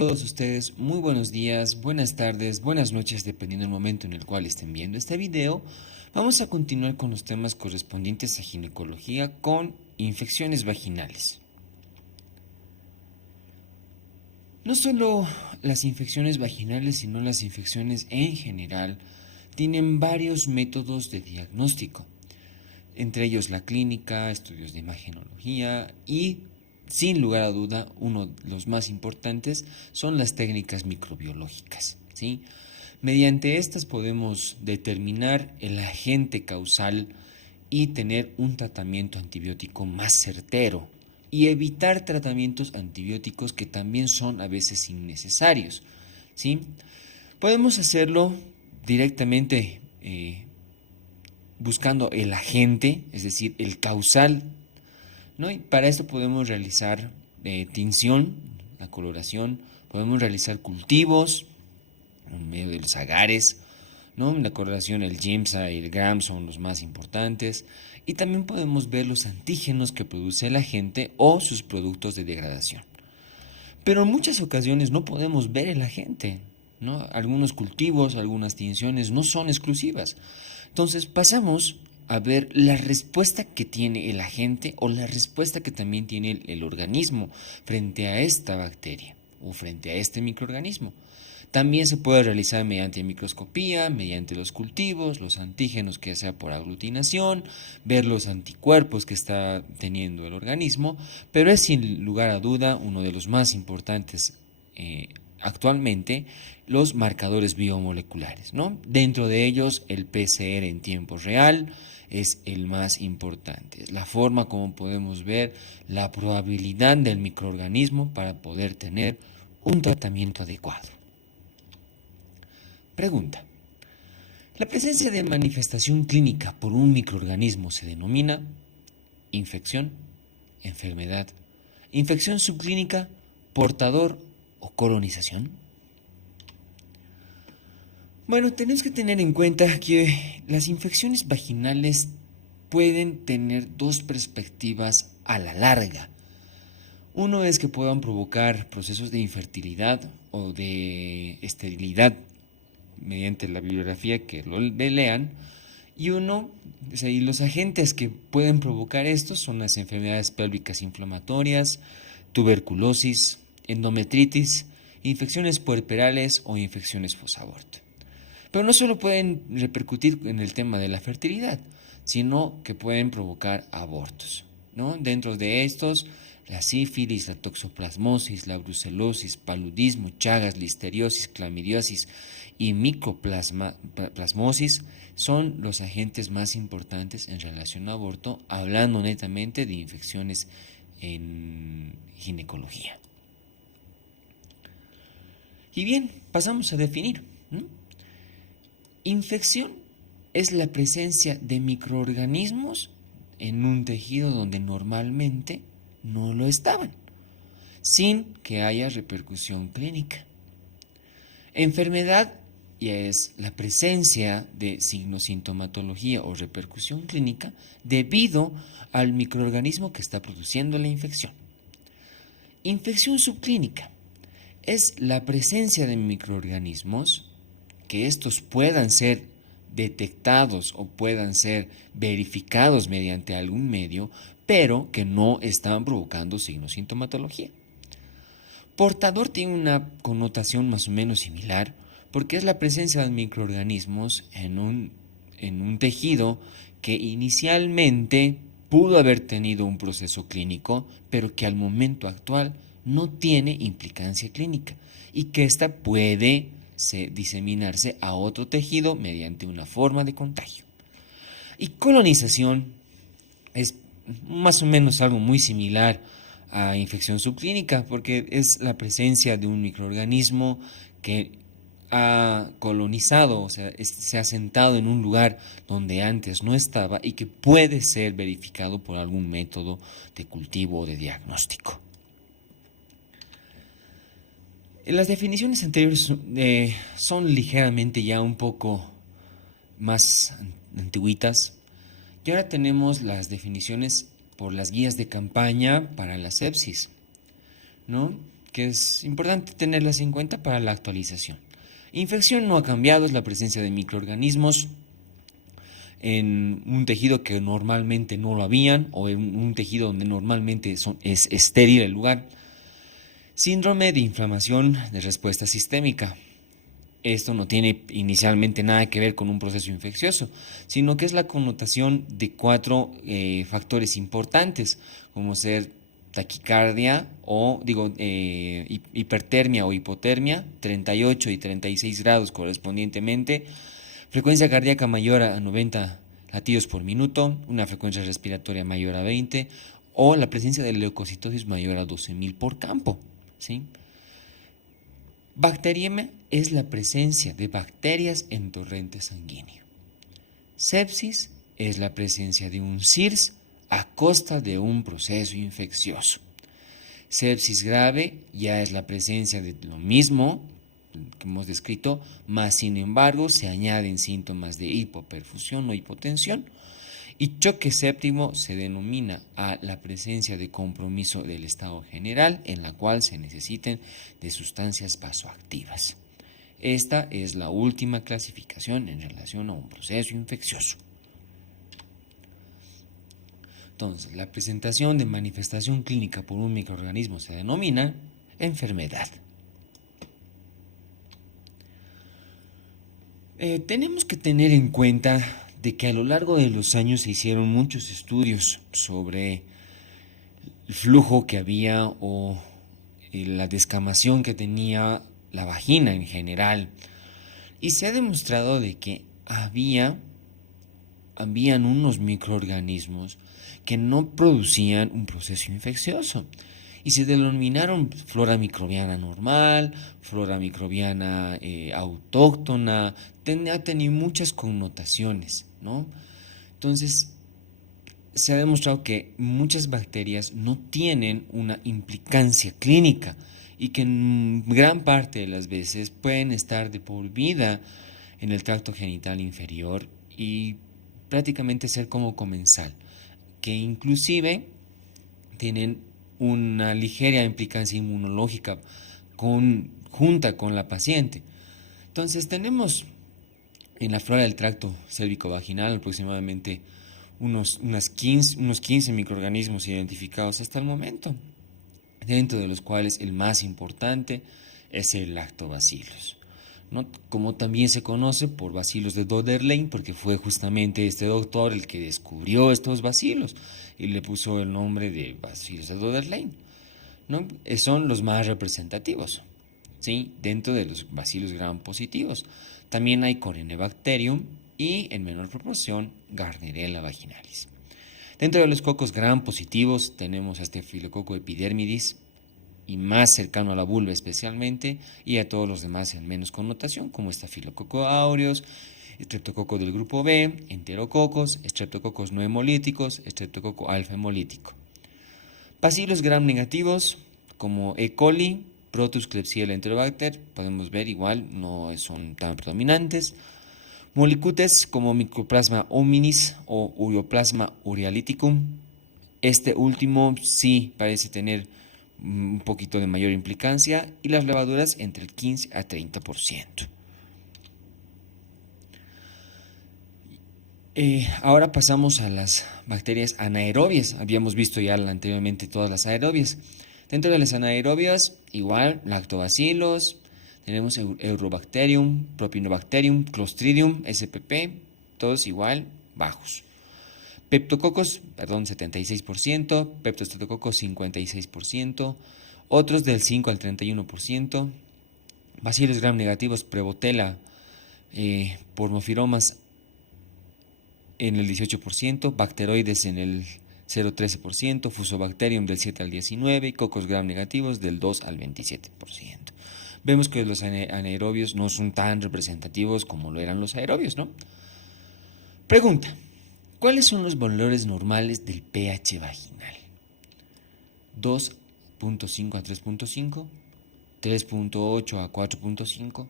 Todos ustedes, muy buenos días, buenas tardes, buenas noches, dependiendo del momento en el cual estén viendo este video. Vamos a continuar con los temas correspondientes a ginecología con infecciones vaginales. No solo las infecciones vaginales, sino las infecciones en general tienen varios métodos de diagnóstico, entre ellos la clínica, estudios de imagenología y, sin lugar a duda, uno de los más importantes son las técnicas microbiológicas, ¿sí? Mediante estas podemos determinar el agente causal y tener un tratamiento antibiótico más certero y evitar tratamientos antibióticos que también son a veces innecesarios, ¿sí? Podemos hacerlo directamente buscando el agente, es decir, el causal, ¿no? Y para esto podemos realizar tinción, la coloración, podemos realizar cultivos en medio de los agares, ¿no? La coloración, el GIMSA y el GRAM son los más importantes, y también podemos ver los antígenos que produce el agente o sus productos de degradación. Pero en muchas ocasiones no podemos ver el agente, ¿no? Algunos cultivos, algunas tinciones no son exclusivas. Entonces pasamos a ver la respuesta que tiene el agente o la respuesta que también tiene el organismo frente a esta bacteria o frente a este microorganismo. También se puede realizar mediante microscopía, mediante los cultivos, los antígenos que sea por aglutinación, ver los anticuerpos que está teniendo el organismo, pero es sin lugar a duda uno de los más importantes actualmente los marcadores biomoleculares, ¿no? Dentro de ellos el PCR en tiempo real es el más importante, es la forma como podemos ver la probabilidad del microorganismo para poder tener un tratamiento adecuado. Pregunta: la presencia de manifestación clínica por un microorganismo se denomina infección, enfermedad, infección subclínica, portador o colonización. Bueno, tenemos que tener en cuenta que las infecciones vaginales pueden tener dos perspectivas a la larga. Uno es que puedan provocar procesos de infertilidad o de esterilidad mediante la bibliografía que lo lean. Y y los agentes que pueden provocar esto son las enfermedades pélvicas inflamatorias, tuberculosis, endometritis, infecciones puerperales o infecciones posaborto. Pero no solo pueden repercutir en el tema de la fertilidad, sino que pueden provocar abortos, ¿no? Dentro de estos, la sífilis, la toxoplasmosis, la brucelosis, paludismo, chagas, listeriosis, clamidiosis y micoplasmosis son los agentes más importantes en relación a aborto, hablando netamente de infecciones en ginecología. Y bien, pasamos a definir, ¿no? Infección es la presencia de microorganismos en un tejido donde normalmente no lo estaban, sin que haya repercusión clínica. Enfermedad ya es la presencia de signosintomatología o repercusión clínica debido al microorganismo que está produciendo la infección. Infección subclínica es la presencia de microorganismos que estos puedan ser detectados o puedan ser verificados mediante algún medio, pero que no están provocando signosintomatología. Portador tiene una connotación más o menos similar porque es la presencia de microorganismos en un tejido que inicialmente pudo haber tenido un proceso clínico, pero que al momento actual no tiene implicancia clínica y que ésta puede diseminarse a otro tejido mediante una forma de contagio. Y colonización es más o menos algo muy similar a infección subclínica, porque es la presencia de un microorganismo que ha colonizado, o sea, se ha sentado en un lugar donde antes no estaba y que puede ser verificado por algún método de cultivo o de diagnóstico. Las definiciones anteriores son ligeramente ya un poco más antiguitas. Y ahora tenemos las definiciones por las guías de campaña para la sepsis, ¿no? que es importante tenerlas en cuenta para la actualización. Infección no ha cambiado, es la presencia de microorganismos en un tejido que normalmente no lo habían o en un tejido donde normalmente es estéril el lugar. Síndrome de inflamación de respuesta sistémica. Esto no tiene inicialmente nada que ver con un proceso infeccioso, sino que es la connotación de cuatro factores importantes, como ser taquicardia o hipertermia o hipotermia, 38 y 36 grados correspondientemente, frecuencia cardíaca mayor a 90 latidos por minuto, una frecuencia respiratoria mayor a 20 o la presencia de leucocitosis mayor a 12.000 por campo, ¿sí? Bacteriemia es la presencia de bacterias en torrente sanguíneo. Sepsis es la presencia de un SIRS a costa de un proceso infeccioso. Sepsis grave ya es la presencia de lo mismo que hemos descrito, más sin embargo se añaden síntomas de hipoperfusión o hipotensión. Y choque séptimo se denomina a la presencia de compromiso del estado general en la cual se necesiten de sustancias vasoactivas. Esta es la última clasificación en relación a un proceso infeccioso. Entonces, la presentación de manifestación clínica por un microorganismo se denomina enfermedad. Tenemos que tener en cuenta de que a lo largo de los años se hicieron muchos estudios sobre el flujo que había o la descamación que tenía la vagina en general, y se ha demostrado de que habían unos microorganismos que no producían un proceso infeccioso y se denominaron flora microbiana normal, flora microbiana autóctona, ha tenido muchas connotaciones, ¿no? Entonces, se ha demostrado que muchas bacterias no tienen una implicancia clínica y que en gran parte de las veces pueden estar de por vida en el tracto genital inferior y prácticamente ser como comensal, que inclusive tienen una ligera implicancia inmunológica junta con la paciente. Entonces tenemos en la flora del tracto cérvico-vaginal aproximadamente unos 15 microorganismos identificados hasta el momento, dentro de los cuales el más importante es el lactobacillus, ¿no? Como también se conoce por bacilos de Doederlein, porque fue justamente este doctor el que descubrió estos bacilos y le puso el nombre de bacilos de Doederlein, ¿no? Son los más representativos, ¿sí? Dentro de los bacilos gram positivos. También hay Corynebacterium y, en menor proporción, Gardnerella vaginalis. Dentro de los cocos gram positivos tenemos a Staphylococcus epidermidis, y más cercano a la vulva especialmente, y a todos los demás en menos connotación, como Staphylococcus aureus, Streptococcus del grupo B, Enterococos, Streptococcus no hemolíticos, Streptococcus alfa hemolítico. Bacilos gram negativos, como E. coli, Proteus, Klebsiella, Enterobacter, podemos ver igual, no son tan predominantes. Molicutes como Mycoplasma hominis o Ureoplasma urealyticum. Este último sí parece tener un poquito de mayor implicancia, y las levaduras entre el 15 a 30%. Ahora pasamos a las bacterias anaerobias. Habíamos visto ya anteriormente todas las aerobias. Dentro de las anaerobias, igual, lactobacillus, tenemos Eurobacterium, Propionibacterium, Clostridium, SPP, todos igual, bajos. Peptococos, 76%, Peptostreptococos 56%, otros del 5 al 31%, bacilos gram negativos, Prevotella, Porphyromas en el 18%, bacteroides en el 0,13%, Fusobacterium del 7 al 19% y cocos gram negativos del 2 al 27%. Vemos que los anaerobios no son tan representativos como lo eran los aerobios, ¿no? Pregunta: ¿cuáles son los valores normales del pH vaginal? 2.5 a 3.5, 3.8 a 4.5,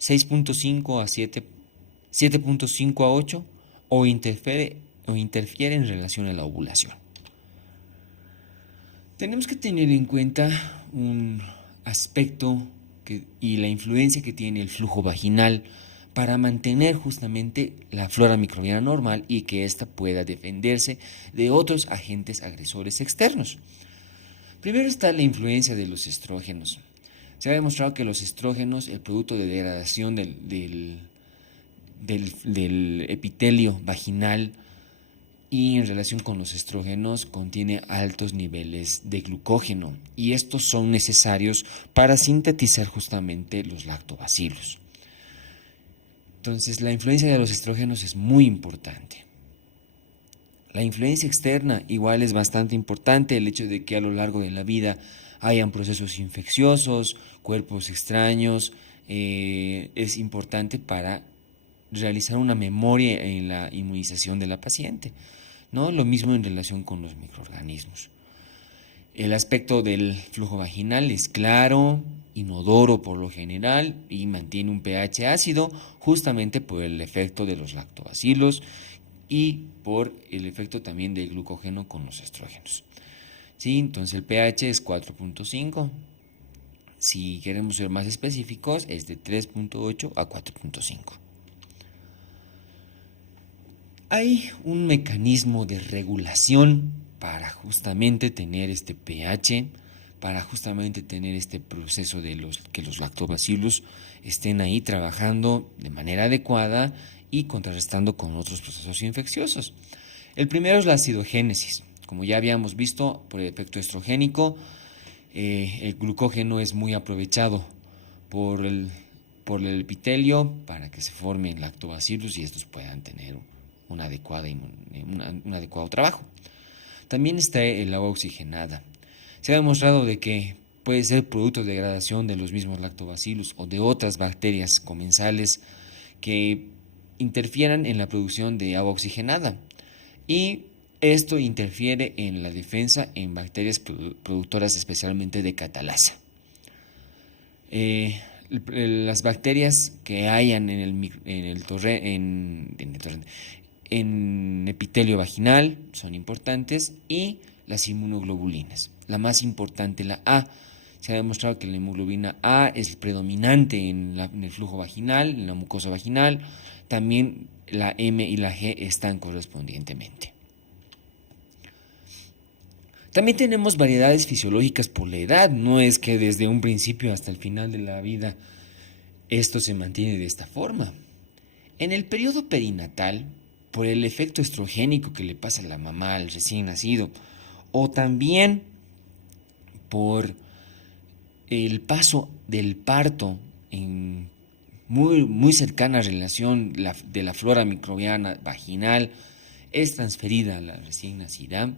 6.5 a 7, 7.5 a 8, o interfiere en relación a la ovulación. Tenemos que tener en cuenta un aspecto y la influencia que tiene el flujo vaginal para mantener justamente la flora microbiana normal y que ésta pueda defenderse de otros agentes agresores externos. Primero está la influencia de los estrógenos. Se ha demostrado que los estrógenos, el producto de degradación del epitelio vaginal y en relación con los estrógenos, contiene altos niveles de glucógeno y estos son necesarios para sintetizar justamente los lactobacilos. Entonces, la influencia de los estrógenos es muy importante. La influencia externa igual es bastante importante, el hecho de que a lo largo de la vida hayan procesos infecciosos, cuerpos extraños, es importante para realizar una memoria en la inmunización de la paciente, ¿no? Lo mismo en relación con los microorganismos. El aspecto del flujo vaginal es claro, inodoro por lo general y mantiene un pH ácido justamente por el efecto de los lactobacilos y por el efecto también del glucógeno con los estrógenos. ¿Sí? Entonces el pH es 4.5. Si queremos ser más específicos, es de 3.8 a 4.5. Hay un mecanismo de regulación para justamente tener este pH, para justamente tener este proceso de que los lactobacilos estén ahí trabajando de manera adecuada y contrarrestando con otros procesos infecciosos. El primero es la acidogénesis. Como ya habíamos visto, por el efecto estrogénico, el glucógeno es muy aprovechado por el epitelio para que se formen lactobacilos y estos puedan tener un adecuado trabajo. También está el agua oxigenada. Se ha demostrado de que puede ser producto de degradación de los mismos lactobacilos o de otras bacterias comensales que interfieran en la producción de agua oxigenada y esto interfiere en la defensa en bacterias productoras especialmente de catalasa. Las bacterias que hayan en epitelio vaginal son importantes y las inmunoglobulinas. La más importante, la A. Se ha demostrado que la hemoglobina A es predominante en el flujo vaginal, en la mucosa vaginal. También la M y la G están correspondientemente. También tenemos variedades fisiológicas por la edad. No es que desde un principio hasta el final de la vida esto se mantiene de esta forma. En el periodo perinatal, por el efecto estrogénico que le pasa a la mamá al recién nacido, o también por el paso del parto en muy cercana relación de la flora microbiana vaginal es transferida a la recién nacida,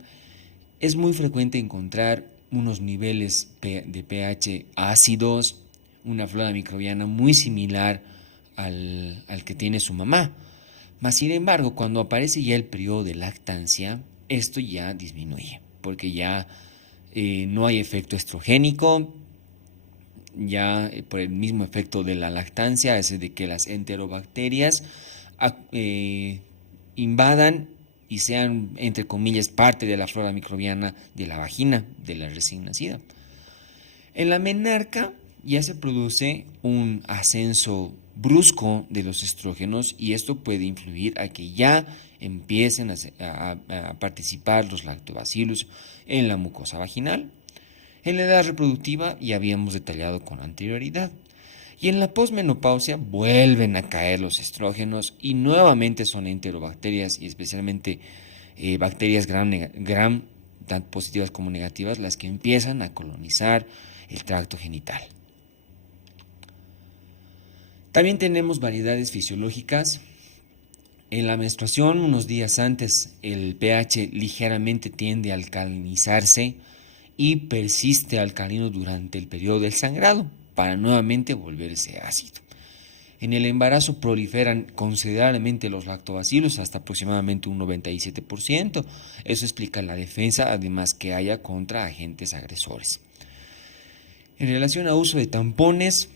es muy frecuente encontrar unos niveles de pH ácidos, una flora microbiana muy similar al que tiene su mamá. Mas, sin embargo, cuando aparece ya el periodo de lactancia, esto ya disminuye, porque ya no hay efecto estrogénico, ya por el mismo efecto de la lactancia, es de que las enterobacterias invadan y sean, entre comillas, parte de la flora microbiana de la vagina de la recién nacida. En la menarca ya se produce un ascenso brusco de los estrógenos y esto puede influir a que ya empiecen a participar los lactobacilos en la mucosa vaginal. En la edad reproductiva ya habíamos detallado con anterioridad. Y en la posmenopausia vuelven a caer los estrógenos y nuevamente son enterobacterias y especialmente bacterias gram, tanto positivas como negativas, las que empiezan a colonizar el tracto genital. También tenemos variedades fisiológicas. En la menstruación, unos días antes, el pH ligeramente tiende a alcalinizarse y persiste alcalino durante el periodo del sangrado para nuevamente volverse ácido. En el embarazo proliferan considerablemente los lactobacilos, hasta aproximadamente un 97%. Eso explica la defensa, además que haya contra agentes agresores. En relación a uso de tampones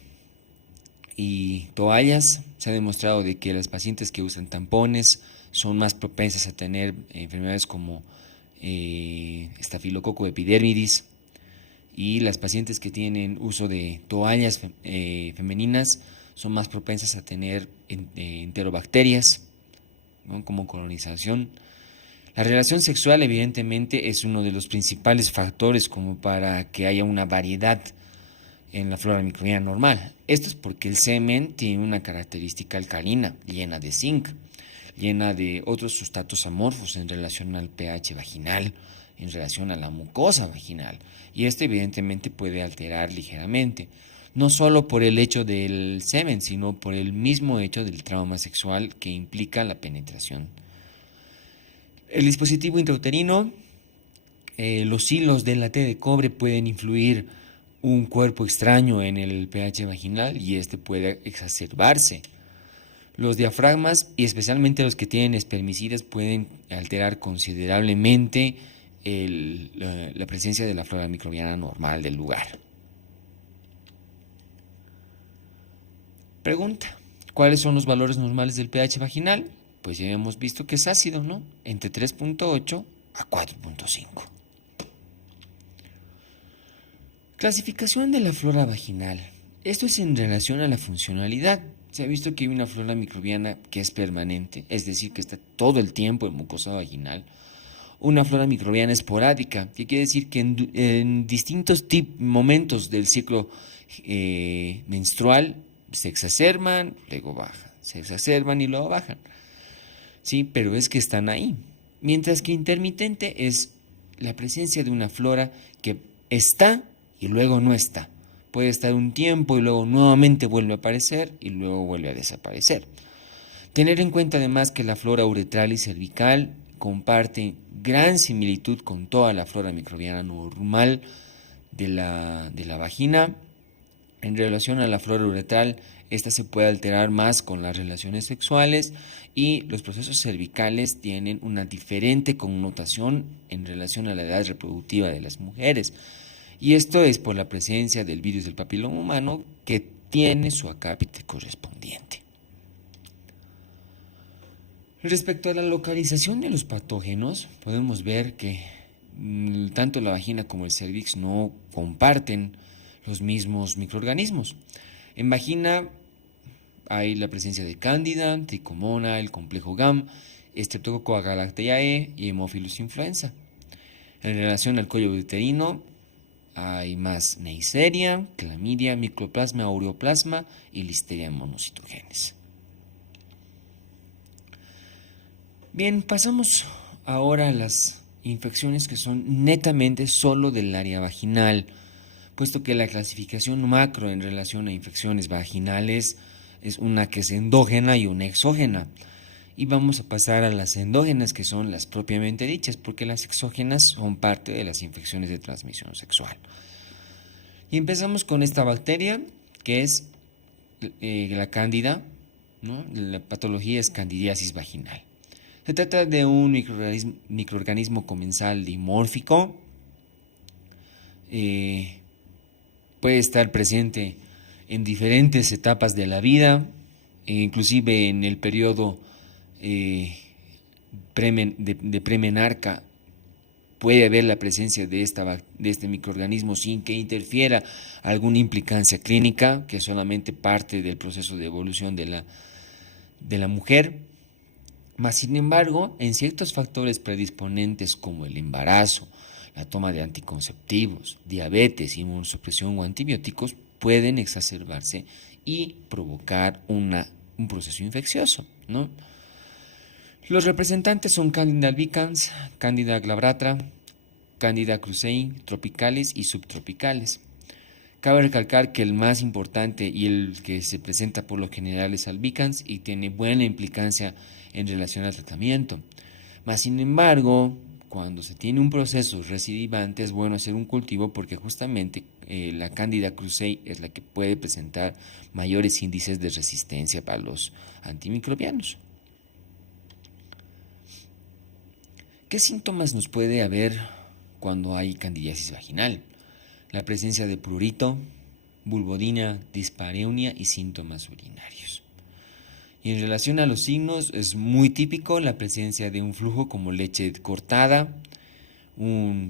y toallas, se ha demostrado de que las pacientes que usan tampones son más propensas a tener enfermedades como estafilococo epidermidis, y las pacientes que tienen uso de toallas femeninas son más propensas a tener enterobacterias, ¿no?, como colonización. La relación sexual evidentemente es uno de los principales factores como para que haya una variedad en la flora microbiana normal. Esto es porque el semen tiene una característica alcalina, llena de zinc, llena de otros sustratos amorfos en relación al pH vaginal, en relación a la mucosa vaginal. Y esto evidentemente puede alterar ligeramente, no solo por el hecho del semen, sino por el mismo hecho del trauma sexual que implica la penetración. El dispositivo intrauterino, los hilos de la T de cobre pueden influir un cuerpo extraño en el pH vaginal y este puede exacerbarse. Los diafragmas, y especialmente los que tienen espermicidas, pueden alterar considerablemente la presencia de la flora microbiana normal del lugar. Pregunta: ¿cuáles son los valores normales del pH vaginal? Pues ya hemos visto que es ácido, ¿no? Entre 3.8 a 4.5. Clasificación de la flora vaginal. Esto es en relación a la funcionalidad. Se ha visto que hay una flora microbiana que es permanente, es decir, que está todo el tiempo en mucosa vaginal. Una flora microbiana esporádica, que quiere decir que en distintos momentos del ciclo menstrual se exacerban, luego bajan, se exacerban y luego bajan. Sí, pero es que están ahí. Mientras que intermitente es la presencia de una flora que está y luego no está. Puede estar un tiempo y luego nuevamente vuelve a aparecer y luego vuelve a desaparecer. Tener en cuenta además que la flora uretral y cervical comparte gran similitud con toda la flora microbiana normal de la vagina. En relación a la flora uretral, esta se puede alterar más con las relaciones sexuales y los procesos cervicales tienen una diferente connotación en relación a la edad reproductiva de las mujeres. Y esto es por la presencia del virus del papiloma humano que tiene su acápite correspondiente. Respecto a la localización de los patógenos, podemos ver que tanto la vagina como el cervix no comparten los mismos microorganismos. En vagina hay la presencia de Cándida, Tricomona, el complejo GAM, Streptococcus agalactiae y Haemophilus influenza. En relación al cuello uterino hay más Neisseria, Clamidia, Mycoplasma aureoplasma y Listeria monocytogenes. Bien, pasamos ahora a las infecciones que son netamente solo del área vaginal, puesto que la clasificación macro en relación a infecciones vaginales es una que es endógena y una exógena. Y vamos a pasar a las endógenas, que son las propiamente dichas, porque las exógenas son parte de las infecciones de transmisión sexual. Y empezamos con esta bacteria, que es la cándida, ¿no? La patología es candidiasis vaginal. Se trata de un microorganismo comensal dimórfico. Puede estar presente en diferentes etapas de la vida, inclusive en el periodo de premenarca puede haber la presencia de este microorganismo sin que interfiera alguna implicancia clínica, que es solamente parte del proceso de evolución de la mujer. Mas, sin embargo, en ciertos factores predisponentes como el embarazo, la toma de anticonceptivos, diabetes, inmunosupresión o antibióticos pueden exacerbarse y provocar un proceso infeccioso, ¿no? Los representantes son Candida albicans, Candida glabrata, Candida krusei, tropicales y subtropicales. Cabe recalcar que el más importante y el que se presenta por lo general es albicans y tiene buena implicancia en relación al tratamiento. Mas, sin embargo, cuando se tiene un proceso recidivante es bueno hacer un cultivo porque justamente la Candida krusei es la que puede presentar mayores índices de resistencia para los antimicrobianos. ¿Qué síntomas nos puede haber cuando hay candidiasis vaginal? La presencia de prurito, vulvodina, dispareunia y síntomas urinarios. Y en relación a los signos, es muy típico la presencia de un flujo como leche cortada,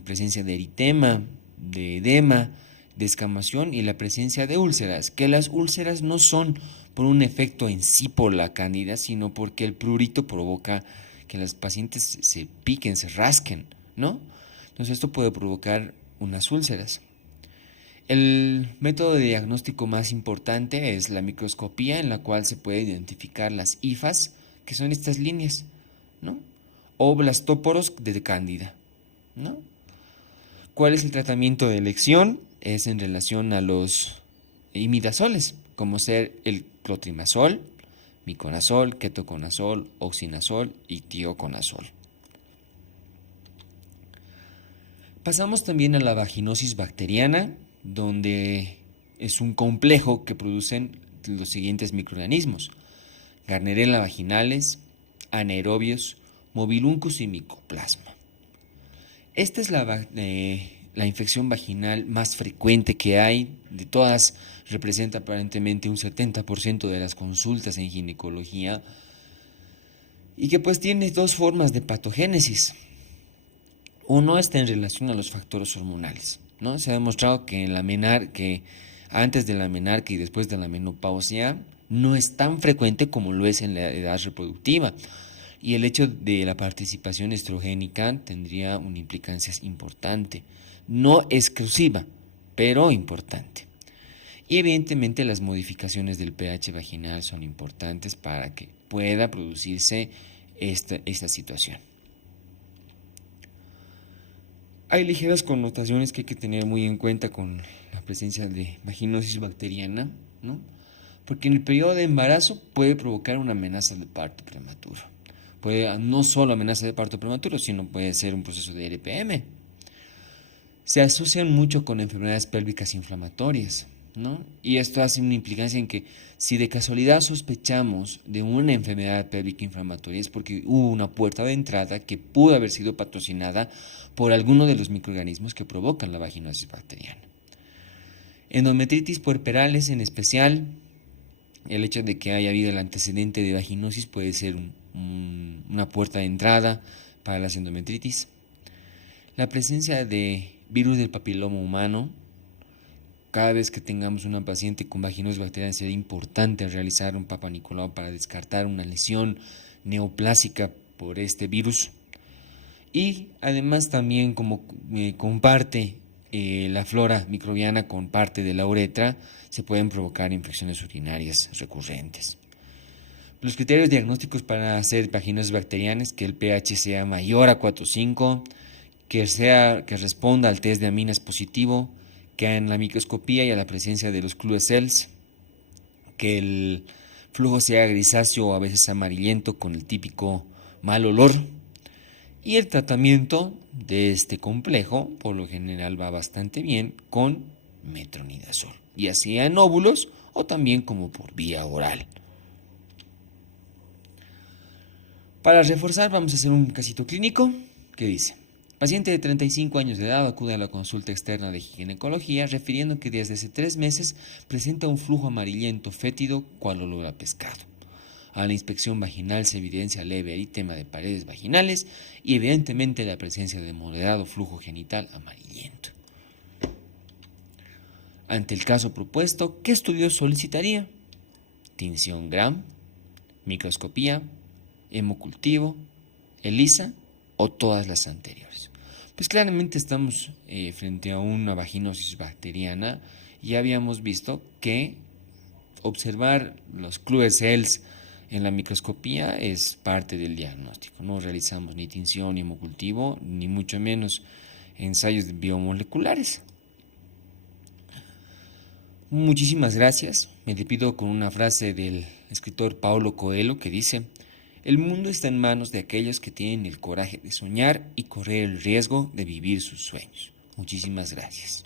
presencia de eritema, de edema, descamación y la presencia de úlceras, que las úlceras no son por un efecto en sí por la cándida, sino porque el prurito provoca que las pacientes se piquen, se rasquen, ¿no? Entonces esto puede provocar unas úlceras. El método de diagnóstico más importante es la microscopía, en la cual se puede identificar las hifas, que son estas líneas, ¿no? O blastóporos de cándida, ¿no? ¿Cuál es el tratamiento de elección? Es en relación a los imidazoles, como ser el clotrimazol, miconazol, ketoconazol, oxinazol y tioconazol. Pasamos también a la vaginosis bacteriana, donde es un complejo que producen los siguientes microorganismos: Gardnerella vaginalis, anaerobios, mobiluncus y micoplasma. Esta es la infección vaginal más frecuente que hay. De todas, representa aparentemente un 70% de las consultas en ginecología, y que pues tiene dos formas de patogénesis. Uno está en relación a los factores hormonales, ¿no? Se ha demostrado que que antes de la menarca y después de la menopausia no es tan frecuente como lo es en la edad reproductiva. Y el hecho de la participación estrogénica tendría una implicancia importante, no exclusiva, pero importante. Y evidentemente las modificaciones del pH vaginal son importantes para que pueda producirse esta situación. Hay ligeras connotaciones que hay que tener muy en cuenta con la presencia de vaginosis bacteriana, ¿no? Porque en el periodo de embarazo puede provocar una amenaza de parto prematuro. Puede no solo amenaza de parto prematuro, sino puede ser un proceso de RPM. Se asocian mucho con enfermedades pélvicas inflamatorias, ¿no? Y esto hace una implicancia en que si de casualidad sospechamos de una enfermedad pélvica inflamatoria es porque hubo una puerta de entrada que pudo haber sido patrocinada por alguno de los microorganismos que provocan la vaginosis bacteriana. Endometritis puerperales en especial, el hecho de que haya habido el antecedente de vaginosis puede ser una puerta de entrada para las endometritis. La presencia de virus del papiloma humano. Cada vez que tengamos una paciente con vaginosis bacteriana será importante realizar un Papa Nicolau para descartar una lesión neoplásica por este virus. Y además también como comparte la flora microbiana con parte de la uretra, se pueden provocar infecciones urinarias recurrentes. Los criterios diagnósticos para hacer vaginosis bacterianas: que el pH sea mayor a 4,5, que responda al test de aminas positivo, que en la microscopía y a la presencia de los clue cells, que el flujo sea grisáceo o a veces amarillento con el típico mal olor. Y el tratamiento de este complejo por lo general va bastante bien con metronidazol, ya sea en óvulos o también como por vía oral. Para reforzar vamos a hacer un casito clínico que dice: paciente de 35 años de edad acude a la consulta externa de ginecología refiriendo que desde hace 3 meses presenta un flujo amarillento fétido cual olor a pescado. A la inspección vaginal se evidencia leve eritema de paredes vaginales y evidentemente la presencia de moderado flujo genital amarillento. Ante el caso propuesto, ¿qué estudios solicitaría? Tinción Gram, microscopía, hemocultivo, ELISA o todas las anteriores. Pues claramente estamos frente a una vaginosis bacteriana. Ya habíamos visto que observar los clue cells en la microscopía es parte del diagnóstico. No realizamos ni tinción ni hemocultivo, ni mucho menos ensayos biomoleculares. Muchísimas gracias. Me despido con una frase del escritor Paulo Coelho que dice: el mundo está en manos de aquellos que tienen el coraje de soñar y correr el riesgo de vivir sus sueños. Muchísimas gracias.